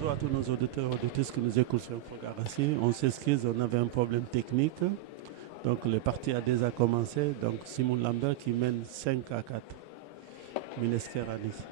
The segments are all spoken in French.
Bonjour à tous nos auditeurs et auditrices qui nous écoutent sur Infogarassi. On s'excuse, on avait un problème technique. Donc le parti a déjà commencé. Donc Simon Lambert qui mène 5-4. Minesker à Nice.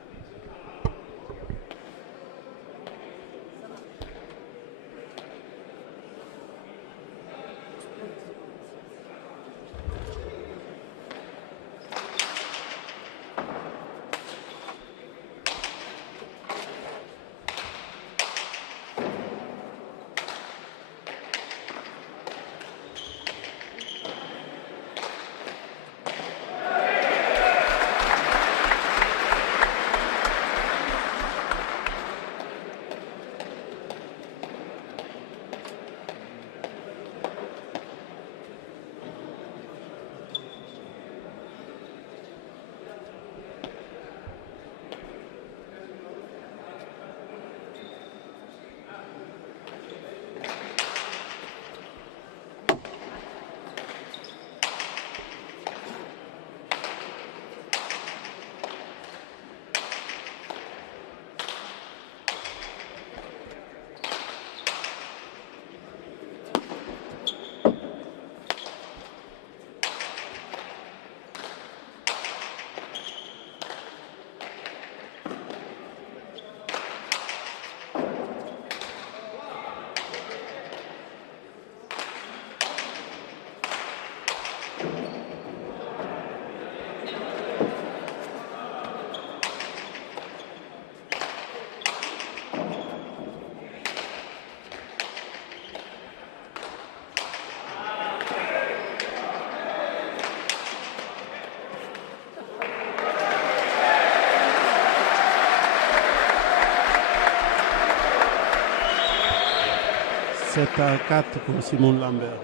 C'est à 4 pour Simon Lambert.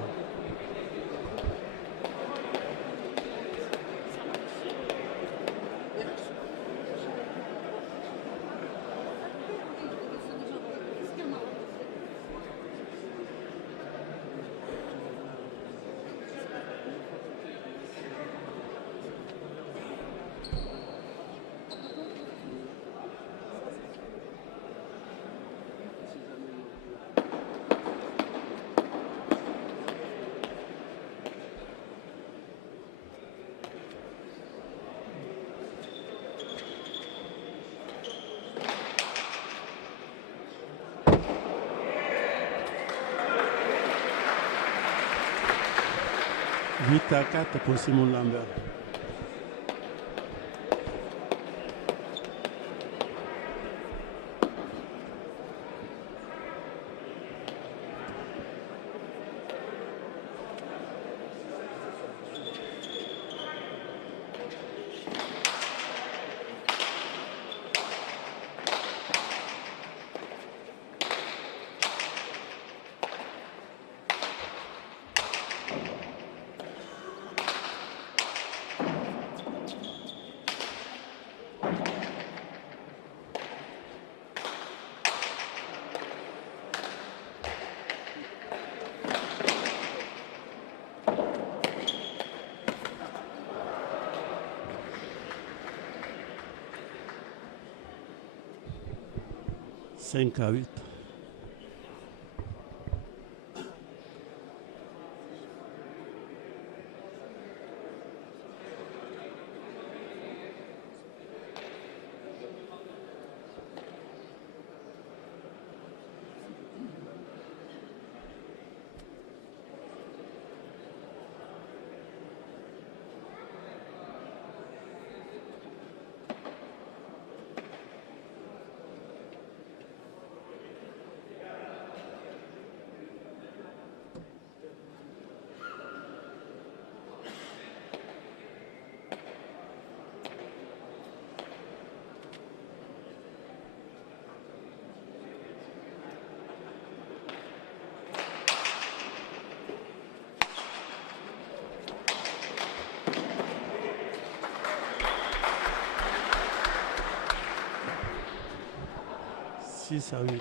Huit à 4 pour Simon Lambert. Cinq à 8. Six à 8.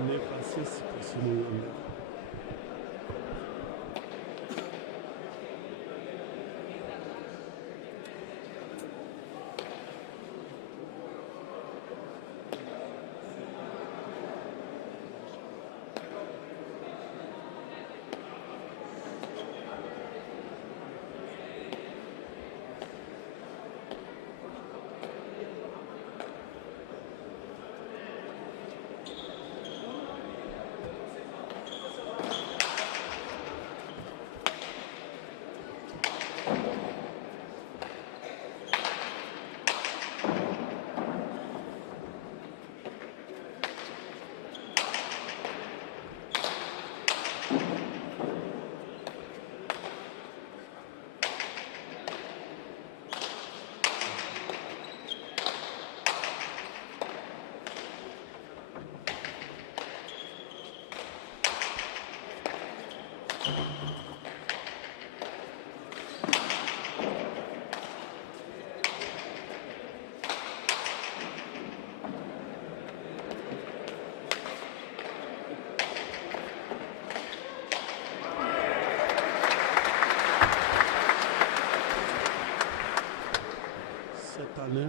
9 à 6 pour Simon Lambert. Cette année,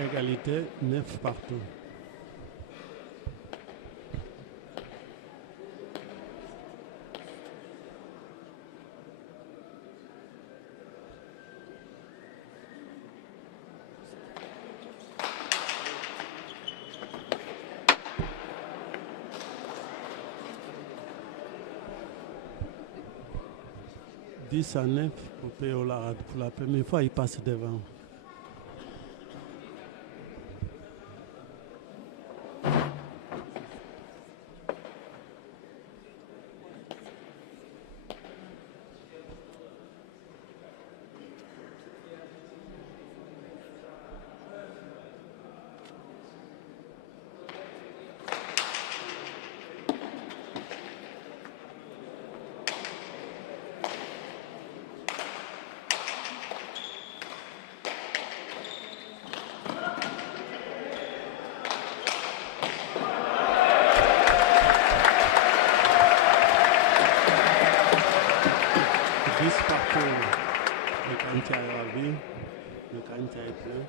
égalité 9 partout. « 10 à 9 pour P.O. Larade. Pour la première fois, il passe devant. Le cantier est ravi, le cantier est plein.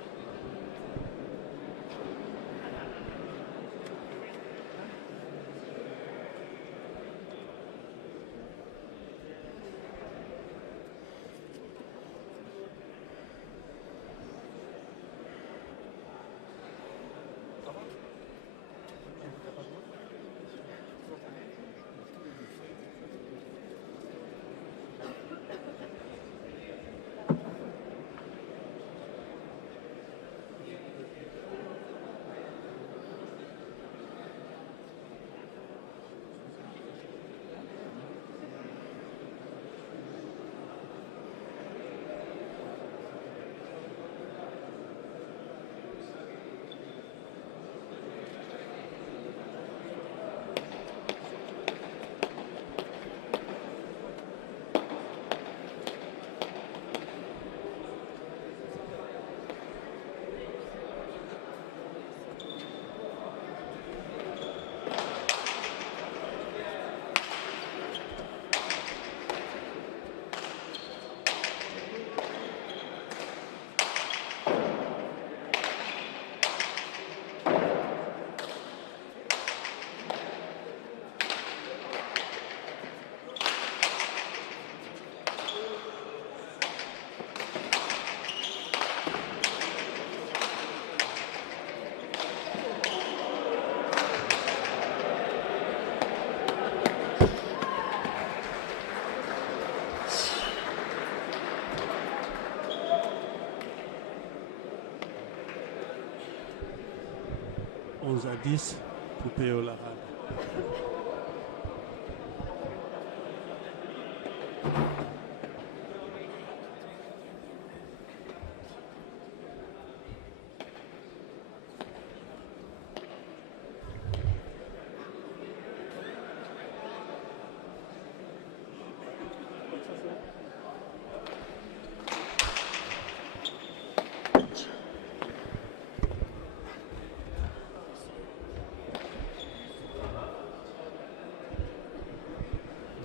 11-10, poupée au larade.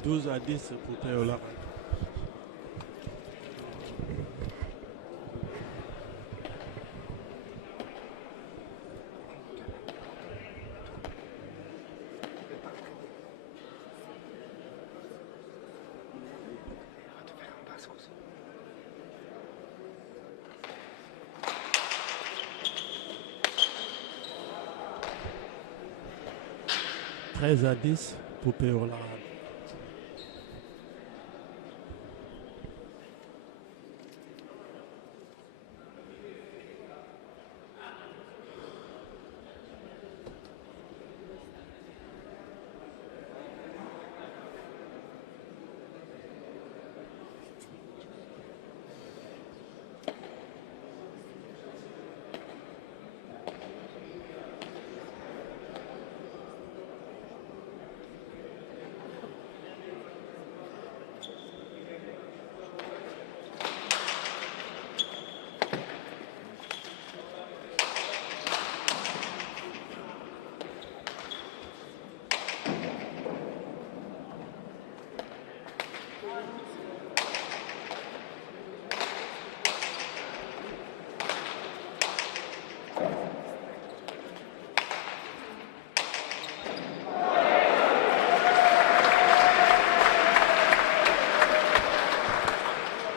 « 12-10, poupée au larade. « 13-10, poupée au larade. »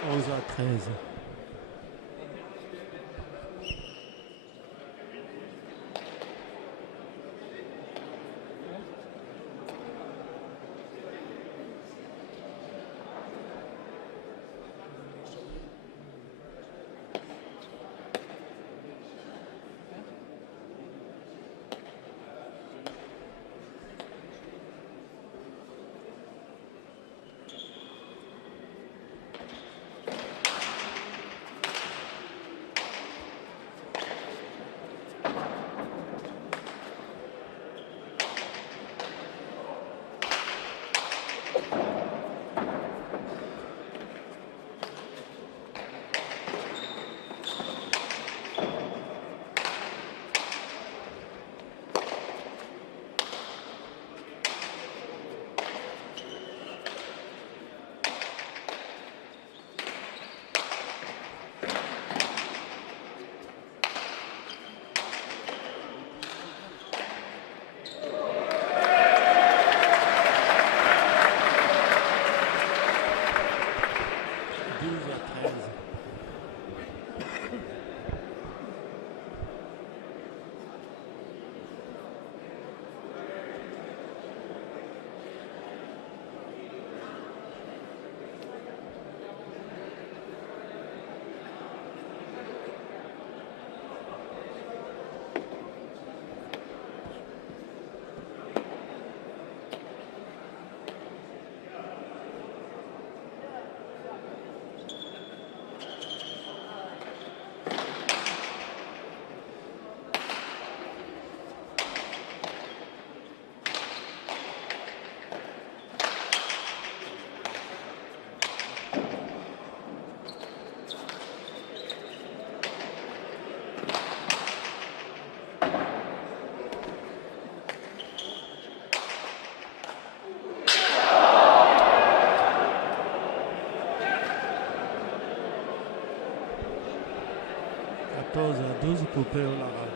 11-13. à 12, poupée au larade.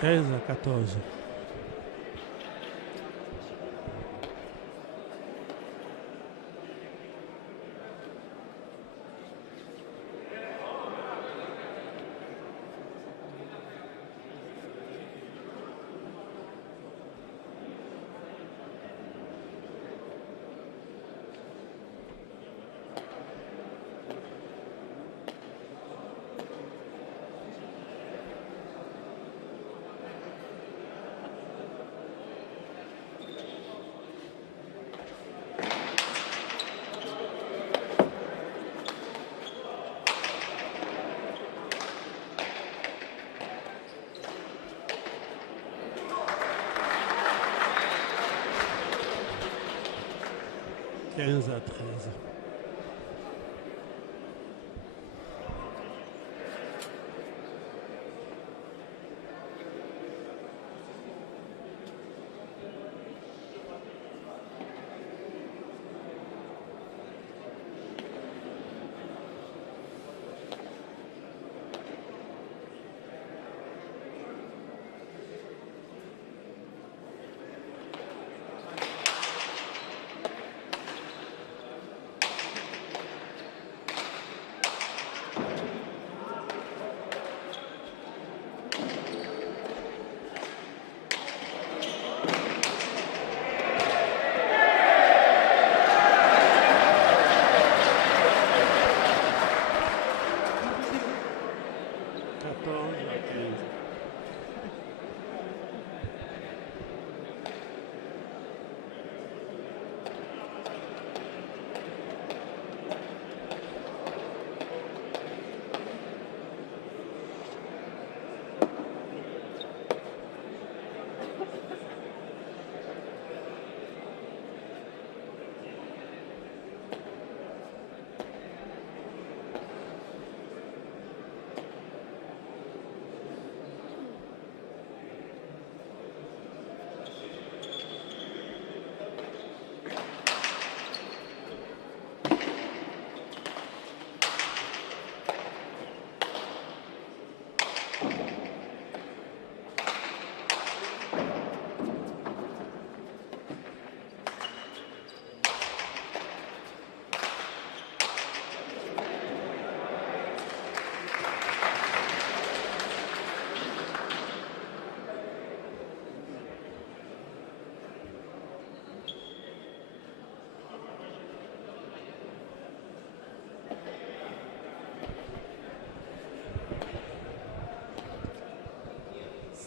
13-14. Quinze à 13.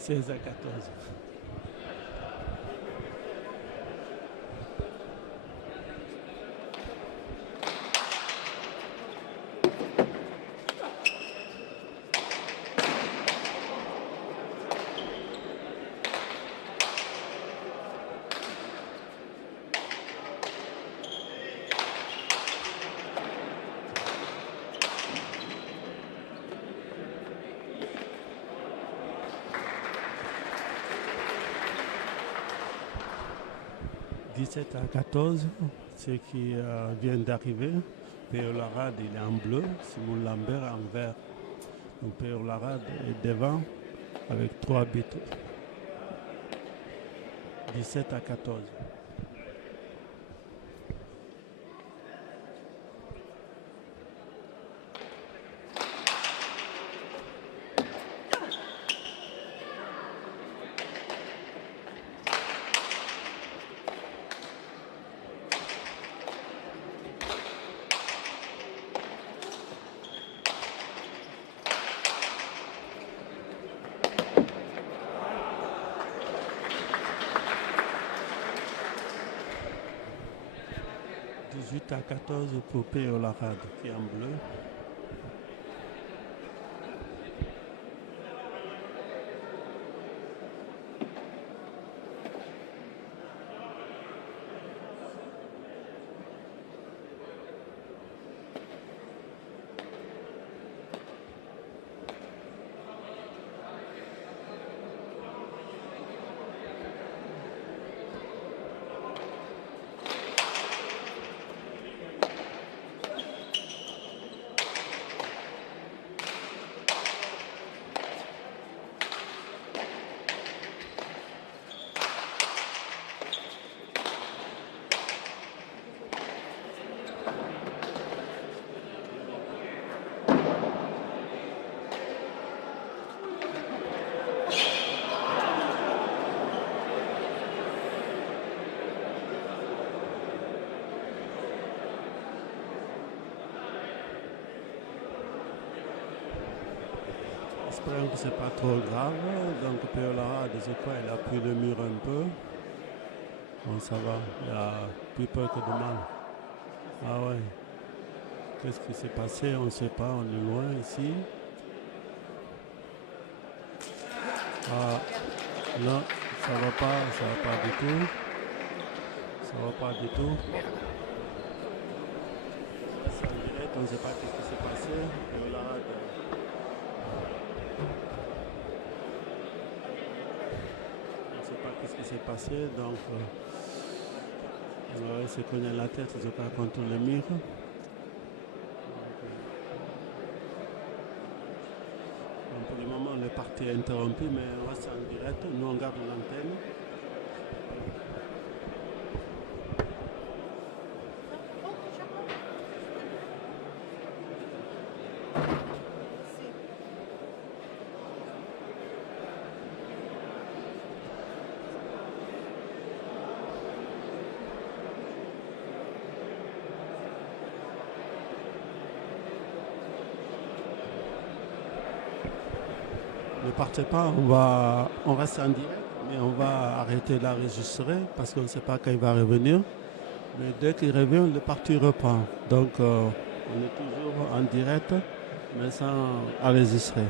Seize à 14. Dix-sept à 14, ce qui vient d'arriver. Péo Larade, il est en bleu, Simon Lambert en vert. Donc Péo Larade est devant avec 3 buts. 17 à 14. À 14 pour Péo Larade qui est en bleu. Espérons que c'est pas trop grave. Donc Peolara, de ce quoi, il appuie le mur un peu. Bon, ça va, il a plus peur que de mal. Ah ouais. Qu'est-ce qui s'est passé? On ne sait pas, on est loin ici. Ah, non, ça va pas du tout. Ça va pas du tout. C'est en direct, on ne sait pas ce qui s'est passé. Peolara on ne sait pas ce qui s'est passé, donc on va se cogner la tête contre le mur. Pour le moment, le parti est interrompu, mais on reste en direct. Nous, on garde l'antenne. Ne partez pas, on reste en direct, mais on va arrêter d'enregistrer parce qu'on ne sait pas quand il va revenir. Mais dès qu'il revient, le parti reprend. Donc, on est toujours en direct, mais sans enregistrer.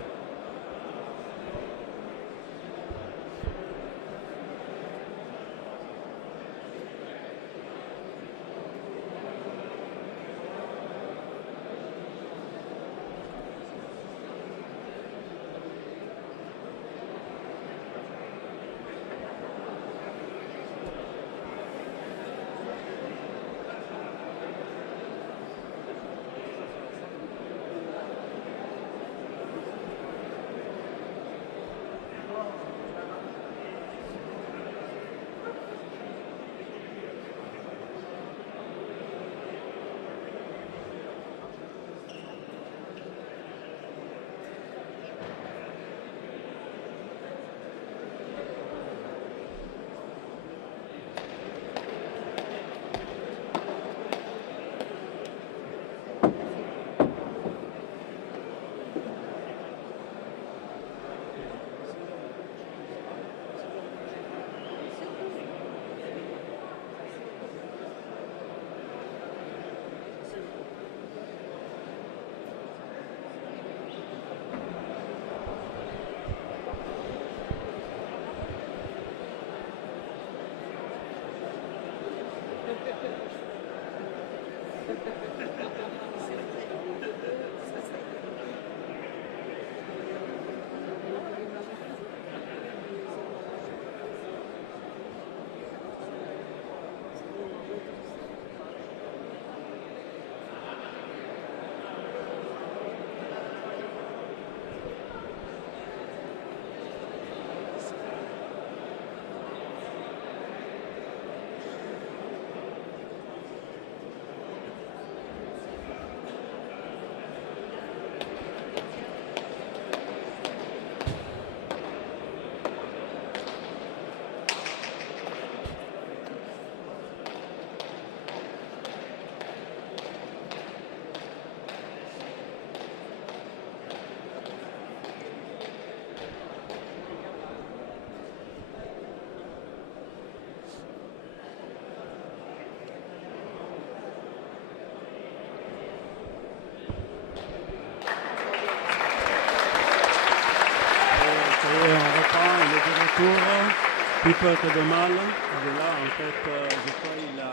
Plus peur que de mal. Et là, en fait, je crois qu'il a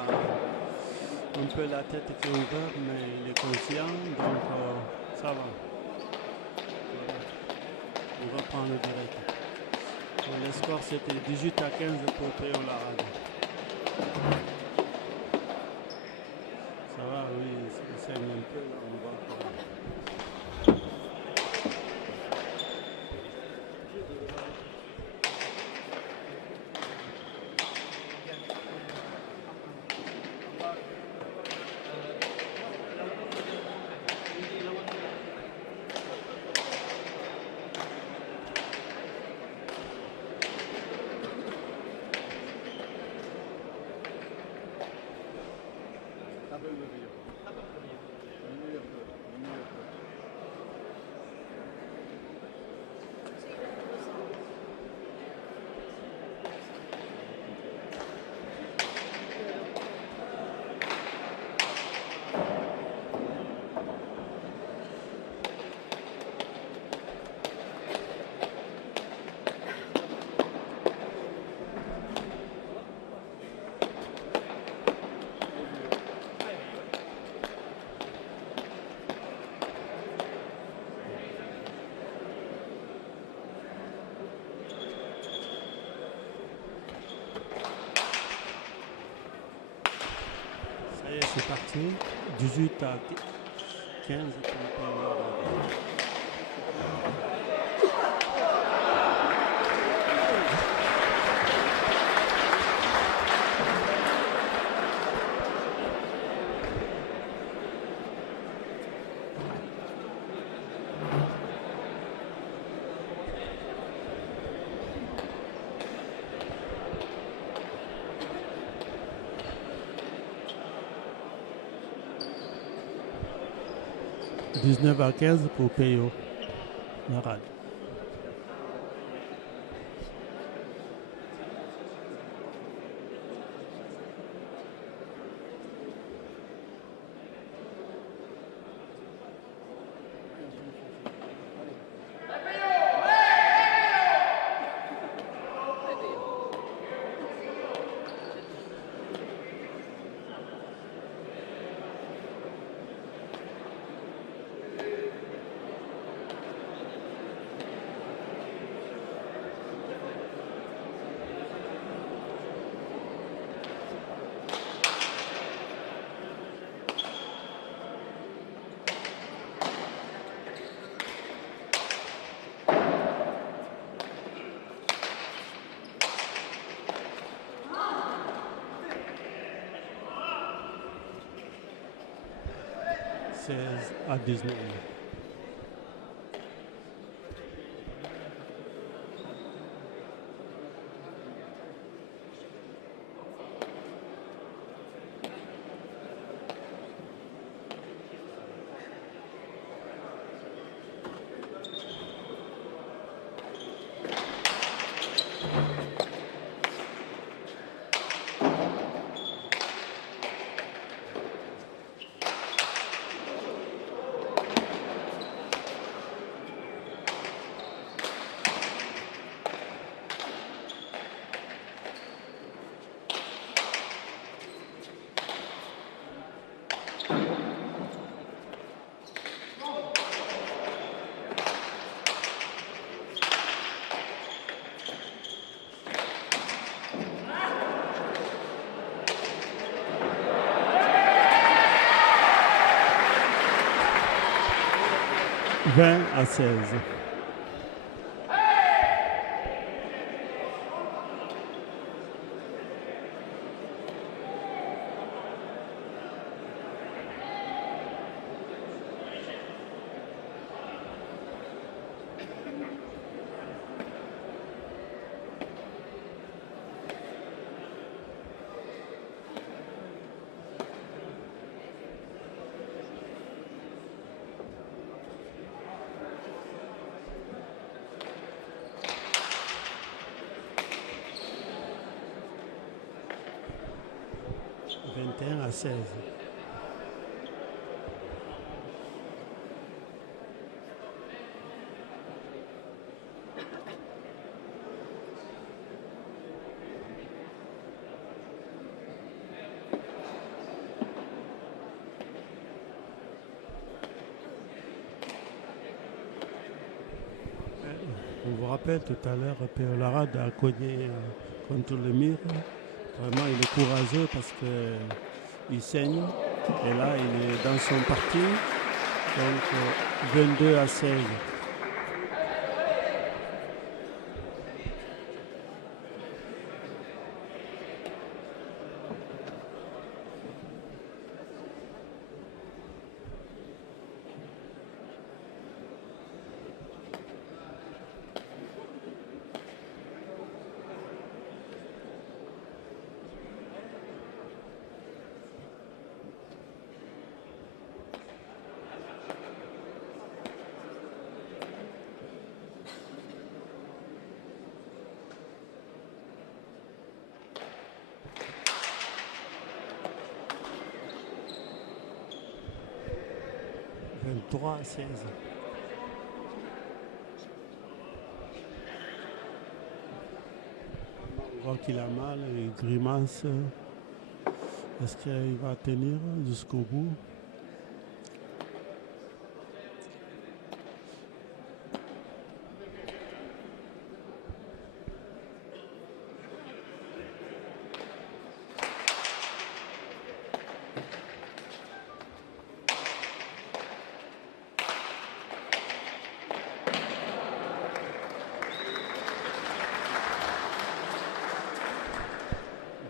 un peu la tête qui est ouverte, mais il est conscient, donc ça va. On reprend le direct. Le score, c'était 18-15 pour Peolara. Ça va, oui, ça saigne un peu, là, on va encore. c'est parti. 18 à 15 pour Payot. 19 à 15 pour Payot. La rade. À 19. Vingt à 16. À 16. On vous rappelle tout à l'heure, Payot Larade a cogné contre le mur. Vraiment, il est courageux parce qu'il saigne. Et là, il est dans son parti. Donc, 22 à 16. Trois à 16. On voit qu'il a mal, il grimace. Est-ce qu'il va tenir jusqu'au bout?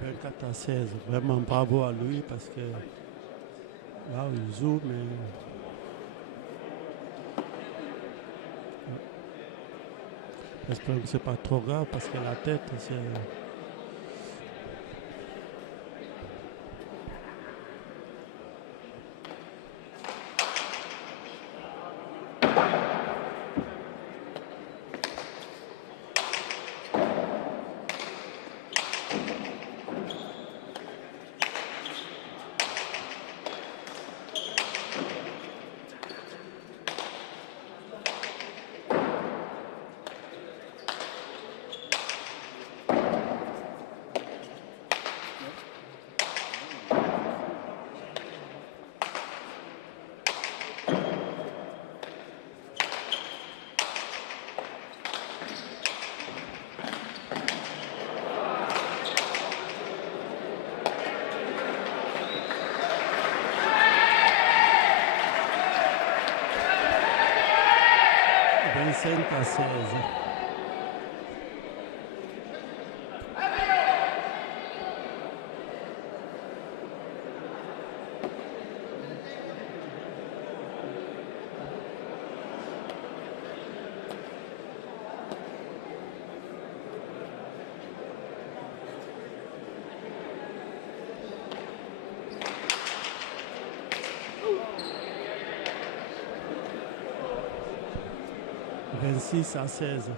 24-16. Vraiment bravo à lui parce que là, il joue, mais j'espère que c'est pas trop grave parce que la tête, c'est. 25-16. 26-16.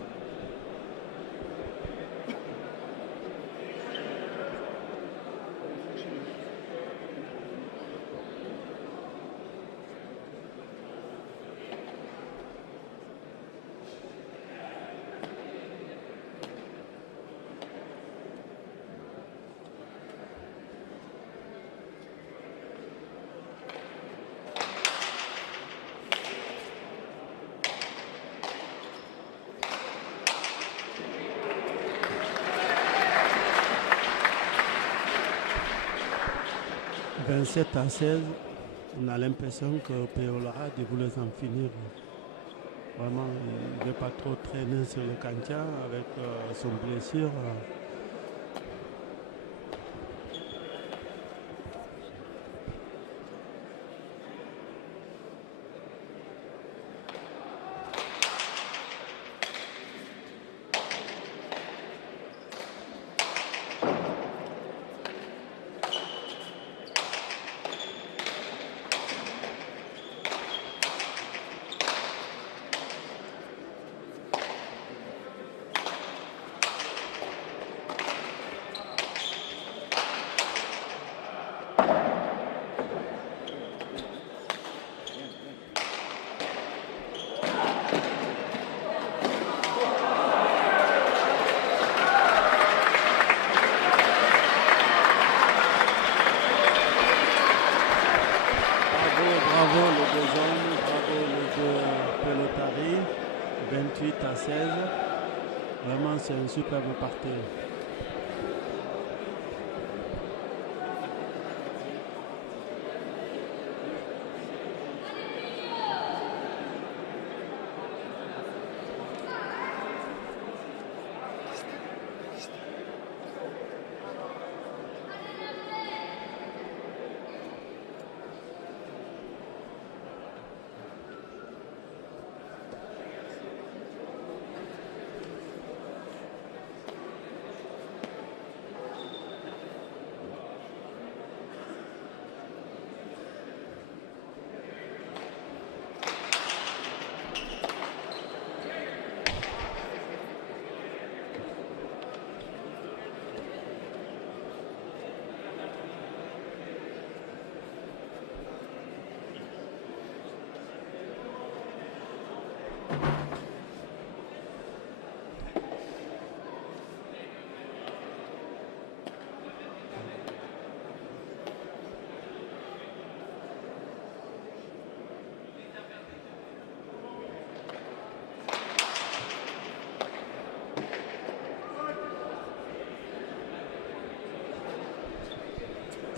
27-16, on a l'impression que Peolara voulait en finir. Vraiment, il ne veut pas trop traîner sur le cancha avec son blessure. 28-16. Vraiment, c'est une superbe partie.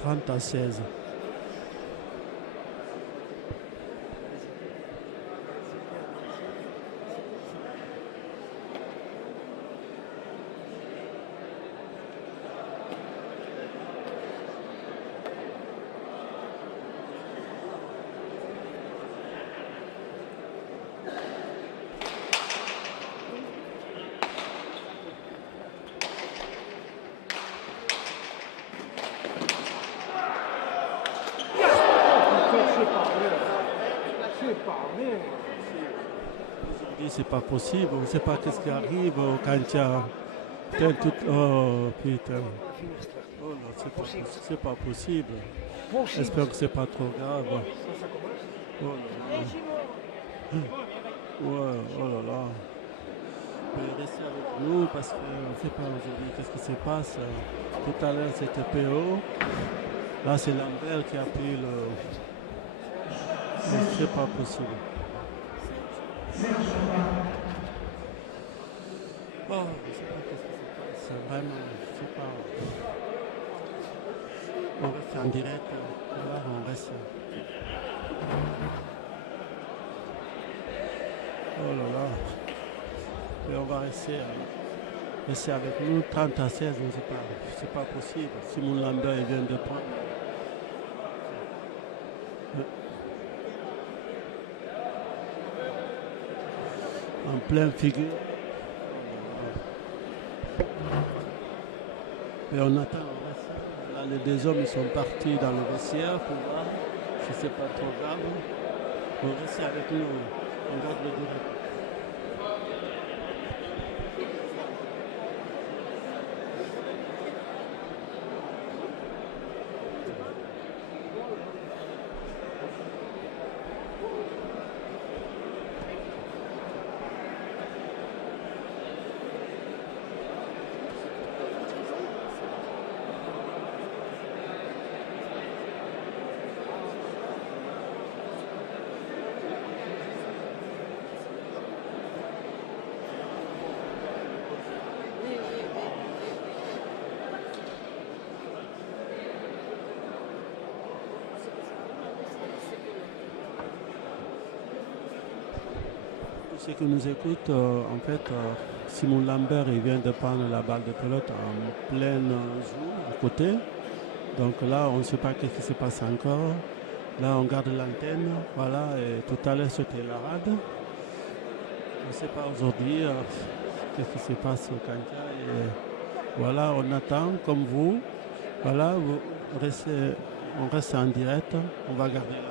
Trente à 16. Aujourd'hui, c'est pas possible. On ne sait pas qu'est-ce qui arrive quand il y a tel tout. Oh putain. Oh là, c'est pas possible. J'espère que c'est pas trop grave. Oh là là. Ouais, oh là là. Vous pouvez rester avec nous parce qu'on ne sait pas aujourd'hui qu'est-ce qui se passe. Tout à l'heure, c'était PO. Là, c'est Lambert qui a pris le. C'est pas possible. Oh, je ne sais pas qu'est-ce qui se passe. Vraiment, je ne sais pas. On reste en direct. Là, on reste. Oh là là. Et on va rester avec nous 30 à 16, je ne sais pas. C'est pas possible. Simon Lambert, il vient de prendre. En pleine figure. Et on attend, on reste. Là, les deux hommes ils sont partis dans le vestiaire pour voir si c'est pas trop grave. On reste avec nous, on garde le direct. Ceux qui nous écoutent, en fait, Simon Lambert, il vient de prendre la balle de pelote en plein jour à côté. Donc là, on ne sait pas ce qui se passe encore. Là, on garde l'antenne. Voilà, et tout à l'heure, c'était la rade. On ne sait pas aujourd'hui qu'est-ce qui se passe au Kantia. Et voilà, on attend comme vous. Voilà, on reste en direct. On va garder l'antenne.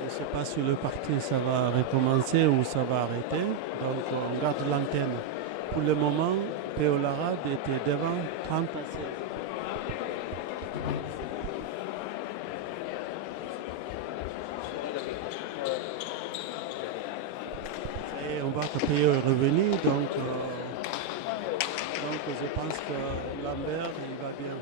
Je ne sais pas si le parti ça va recommencer ou ça va arrêter. Donc on garde l'antenne. Pour le moment, P.O. Larade était devant 30 à 16. Et on voit que P.O. est revenu. Donc je pense que Lambert, il va bien.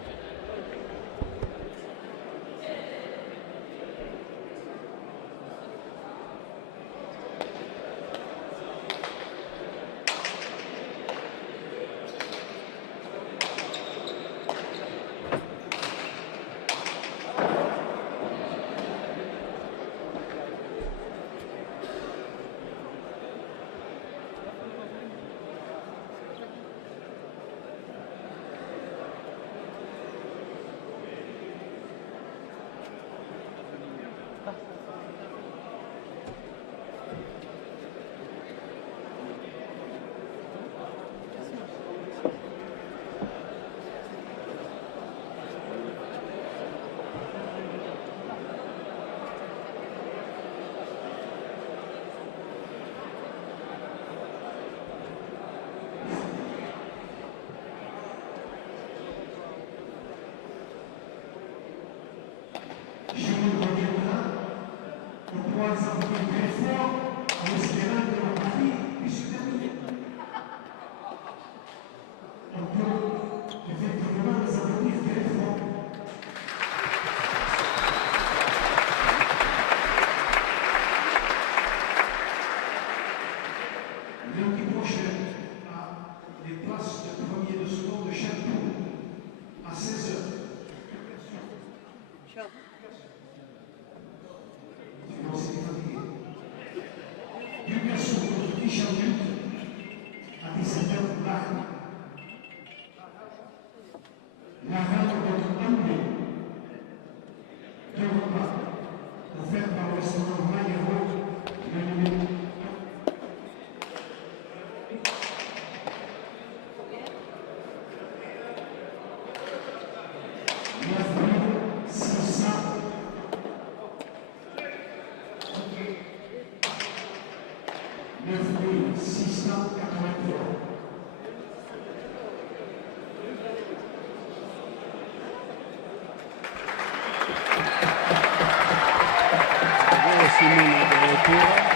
retour.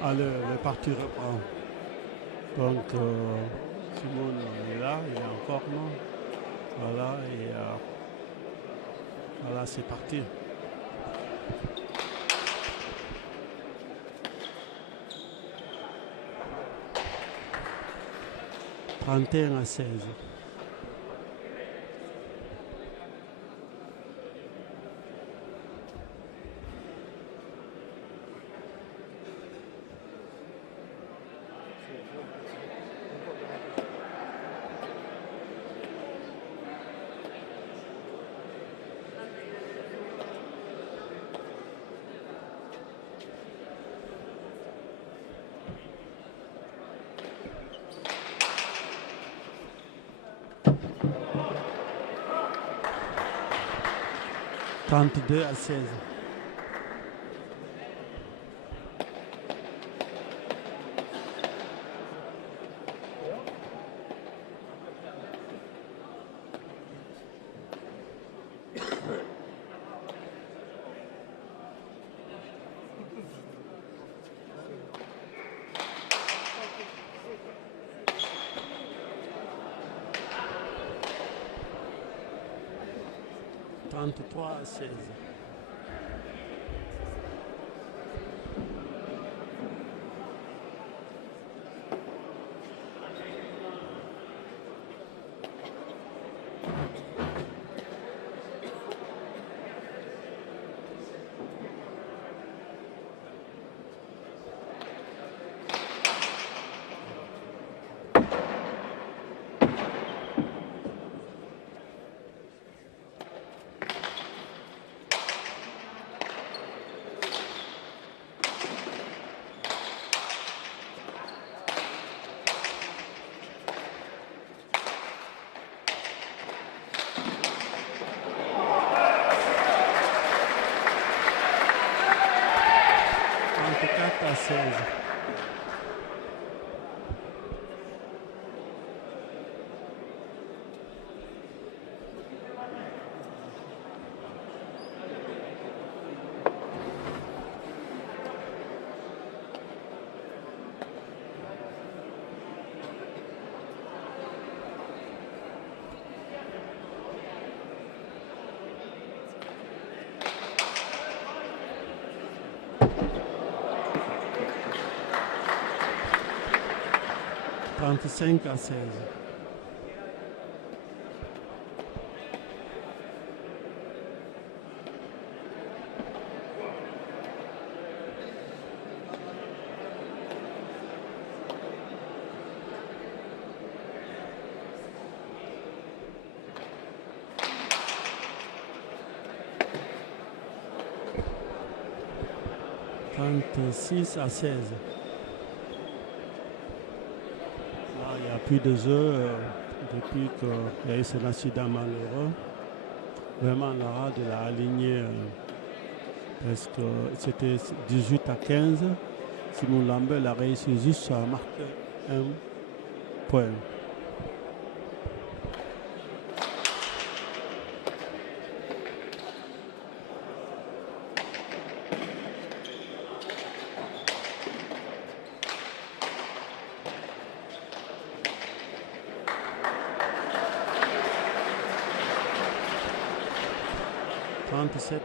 Allez, le parti reprend. Donc, Simone est là, il est en forme. Voilà, et voilà, c'est parti. « 31-16. » 32-16. Trente-trois à 16. À 16. Trente-cinq à 16. Trente-six à 16. Il n'y a plus de jeu depuis qu'il y a eu cet accident malheureux. Vraiment, Lara de l'a aligné parce que c'était 18-15. Simon Lambert a réussi juste à marquer un point. 37-16.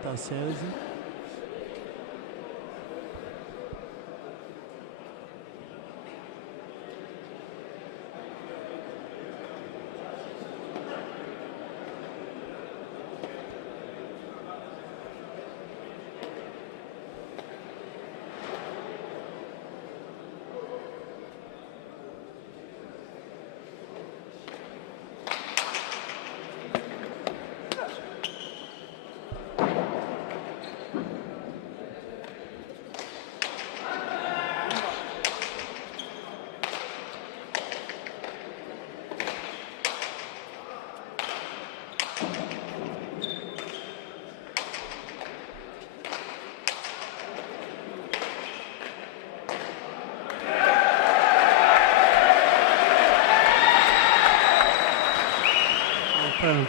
Enfin,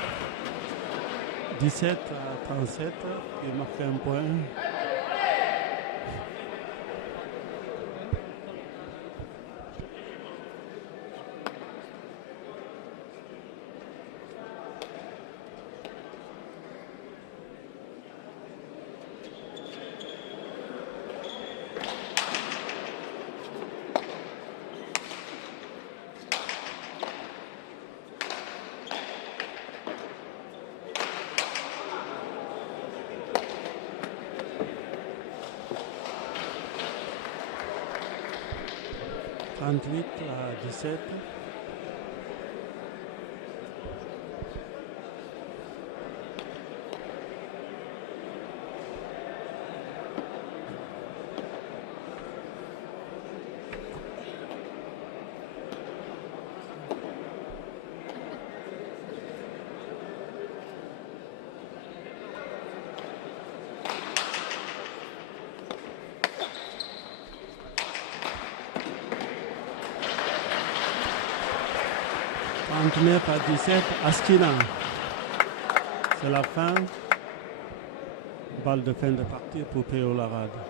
17-37, il marque un point. « 38-17. « 39-17, Askina. C'est la fin. Balle de fin de partie pour P.O. Larade. «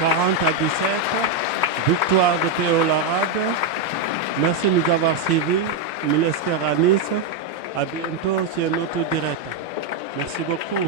40-17, victoire de P.O. Larade. Merci de nous avoir suivis. Milesker à Nice. À bientôt sur notre direct. Merci beaucoup.